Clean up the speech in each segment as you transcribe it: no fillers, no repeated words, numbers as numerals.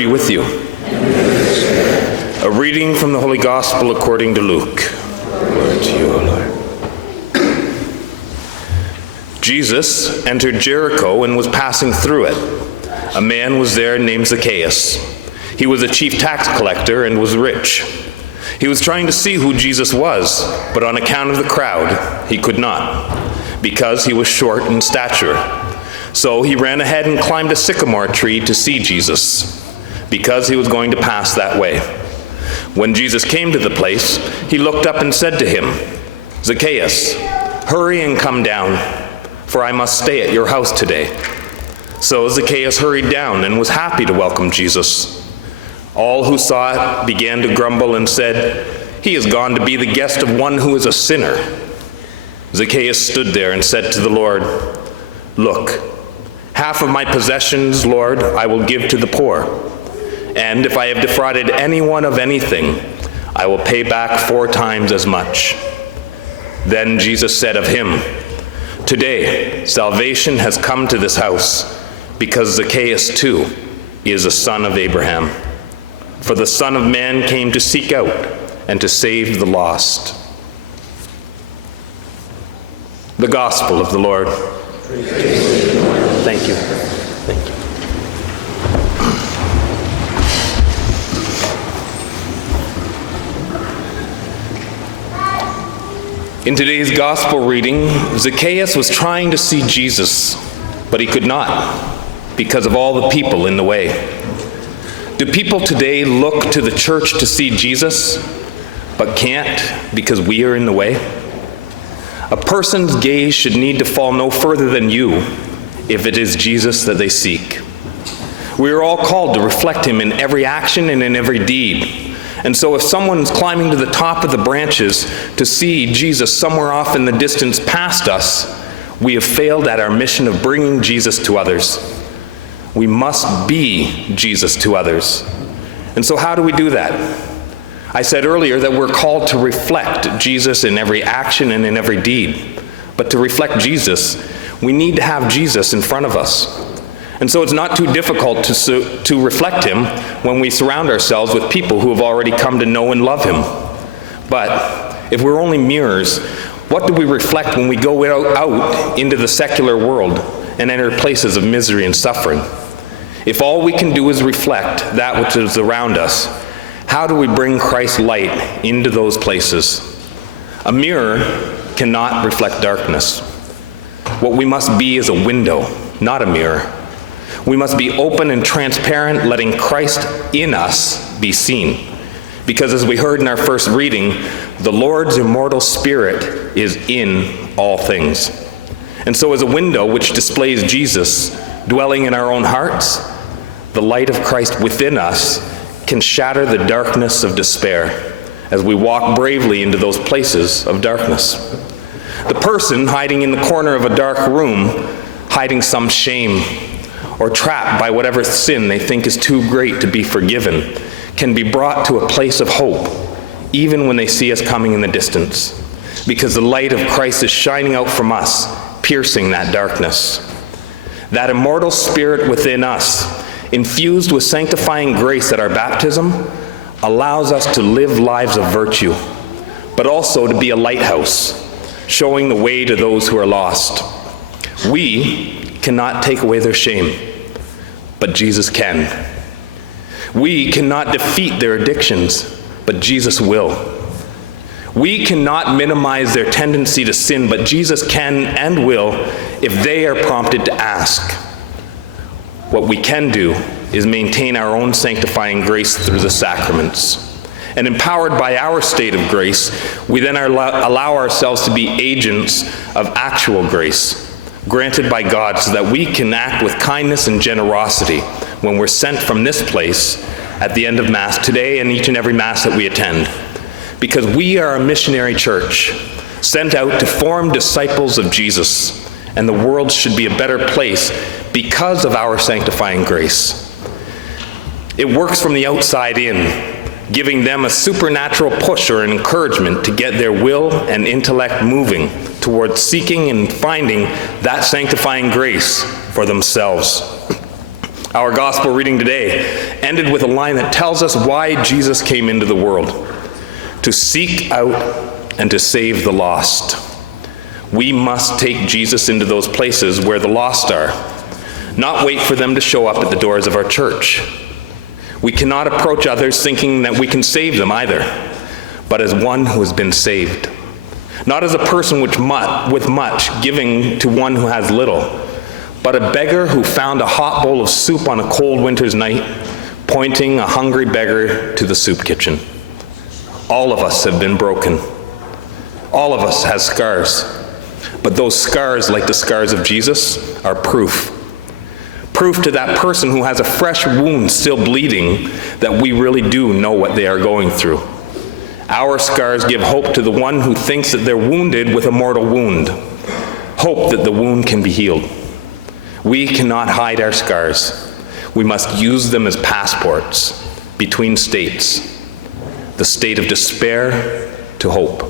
be with you. A reading from the Holy Gospel according to Luke. Glory to you, O Lord. Jesus entered Jericho and was passing through it. A man was there named Zacchaeus. He was a chief tax collector and was rich. He was trying to see who Jesus was, but on account of the crowd, he could not, because he was short in stature. So he ran ahead and climbed a sycamore tree to see Jesus, because he was going to pass that way. When Jesus came to the place, he looked up and said to him, "Zacchaeus, hurry and come down, for I must stay at your house today." So Zacchaeus hurried down and was happy to welcome Jesus. All who saw it began to grumble and said, "He has gone to be the guest of one who is a sinner." Zacchaeus stood there and said to the Lord, "Look, half of my possessions, Lord, I will give to the poor. And if I have defrauded anyone of anything, I will pay back 4 times as much." Then Jesus said of him, "Today salvation has come to this house, because Zacchaeus too is a son of Abraham. For the Son of Man came to seek out and to save the lost." The Gospel of the Lord. Thank you. Thank you. In today's Gospel reading, Zacchaeus was trying to see Jesus, but he could not because of all the people in the way. Do people today look to the church to see Jesus, but can't because we are in the way? A person's gaze should need to fall no further than you if it is Jesus that they seek. We are all called to reflect him in every action and in every deed. And so if someone's climbing to the top of the branches to see Jesus somewhere off in the distance past us, we have failed at our mission of bringing Jesus to others. We must be Jesus to others. And so how do we do that? I said earlier that we're called to reflect Jesus in every action and in every deed. But to reflect Jesus, we need to have Jesus in front of us. And so it's not too difficult to reflect him when we surround ourselves with people who have already come to know and love him. But if we're only mirrors, what do we reflect when we go out into the secular world and enter places of misery and suffering? If all we can do is reflect that which is around us, how do we bring Christ's light into those places? A mirror cannot reflect darkness. What we must be is a window, not a mirror. We must be open and transparent, letting Christ in us be seen. Because as we heard in our first reading, the Lord's immortal Spirit is in all things. And so as a window which displays Jesus dwelling in our own hearts, the light of Christ within us can shatter the darkness of despair as we walk bravely into those places of darkness. The person hiding in the corner of a dark room, hiding some shame, or trapped by whatever sin they think is too great to be forgiven, can be brought to a place of hope, even when they see us coming in the distance, because the light of Christ is shining out from us, piercing that darkness. That immortal Spirit within us, infused with sanctifying grace at our baptism, allows us to live lives of virtue, but also to be a lighthouse, showing the way to those who are lost. We cannot take away their shame, but Jesus can. We cannot defeat their addictions, but Jesus will. We cannot minimize their tendency to sin, but Jesus can and will if they are prompted to ask. What we can do is maintain our own sanctifying grace through the sacraments. And empowered by our state of grace, we then allow ourselves to be agents of actual grace, granted by God, so that we can act with kindness and generosity when we're sent from this place at the end of Mass today and each and every Mass that we attend. Because we are a missionary church, sent out to form disciples of Jesus, and the world should be a better place because of our sanctifying grace. It works from the outside in, giving them a supernatural push or an encouragement to get their will and intellect moving towards seeking and finding that sanctifying grace for themselves. Our gospel reading today ended with a line that tells us why Jesus came into the world: to seek out and to save the lost. We must take Jesus into those places where the lost are, not wait for them to show up at the doors of our church. We cannot approach others thinking that we can save them either, but as one who has been saved. Not as a person with much giving to one who has little, but a beggar who found a hot bowl of soup on a cold winter's night, pointing a hungry beggar to the soup kitchen. All of us have been broken. All of us has scars. But those scars, like the scars of Jesus, are proof. Proof to that person who has a fresh wound still bleeding that we really do know what they are going through. Our scars give hope to the one who thinks that they're wounded with a mortal wound. Hope that the wound can be healed. We cannot hide our scars. We must use them as passports between states. The state of despair to hope.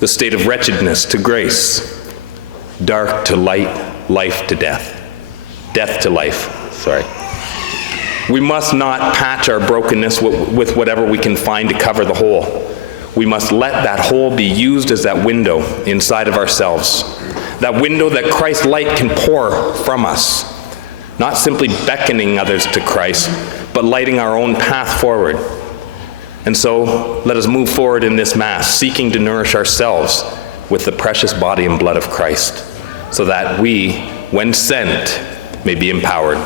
The state of wretchedness to grace. Dark to light, life to death. Death to life, sorry. We must not patch our brokenness with whatever we can find to cover the hole. We must let that hole be used as that window inside of ourselves. That window that Christ's light can pour from us. Not simply beckoning others to Christ, but lighting our own path forward. And so, let us move forward in this Mass, seeking to nourish ourselves with the precious body and blood of Christ, so that we, when sent, may be empowered.